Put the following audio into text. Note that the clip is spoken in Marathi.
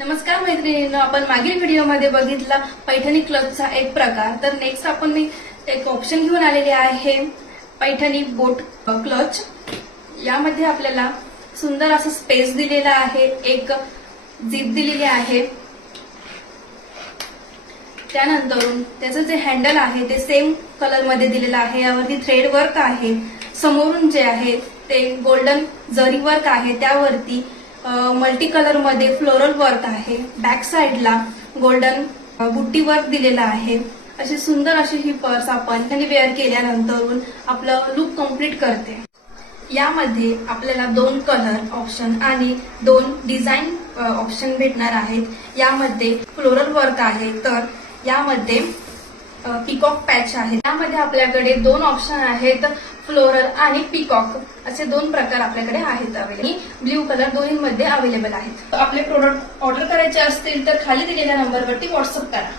नमस्कार मैत्रिणींनो, आपण मागील व्हिडिओमध्ये बघितला पैठणी क्लचचा एक प्रकार. तर नेक्स्ट आपण एक ऑप्शन घेऊन आलेले आहे पैठणी बोट क्लच. यामध्ये आपल्याला सुंदर असं स्पेस दिलेला आहे, एक झिप दिलेली आहे. त्यानंतर त्याचं जे हँडल आहे ते सेम कलर मध्ये दिलेलं आहे. यावरती थ्रेड वर्क आहे. समोरून जे आहे ते गोल्डन जरी वर्क आहे. त्यावरती मल्टी कलर मध्ये फ्लोरल वर्क आहे. बॅक साइडला गोल्डन बुट्टी वर्क दिलेला आहे. अशी सुंदर अशी ही पर्स आपण वेअर केल्यानंतर आपलं लुक कम्प्लीट करते. यामध्ये आपल्याला 2 कलर ऑप्शन आणि 2 डिझाईन ऑप्शन भेटणार आहेत. यामध्ये फ्लोरल वर्क आहे, तर यामध्ये पिकॉक पॅच आहे. यामध्ये आपल्याकडे 2 ऑप्शन आहेत, फ्लोरल आणि पिकॉक असे 2 प्रकार आपल्याकडे आहेत अवेलेबल. ब्ल्यू कलर दोन्हीमध्ये अवेलेबल आहेत. आपले प्रोडक्ट ऑर्डर करायचे असतील तर खाली दिलेल्या नंबरवरती व्हॉट्सअप करा.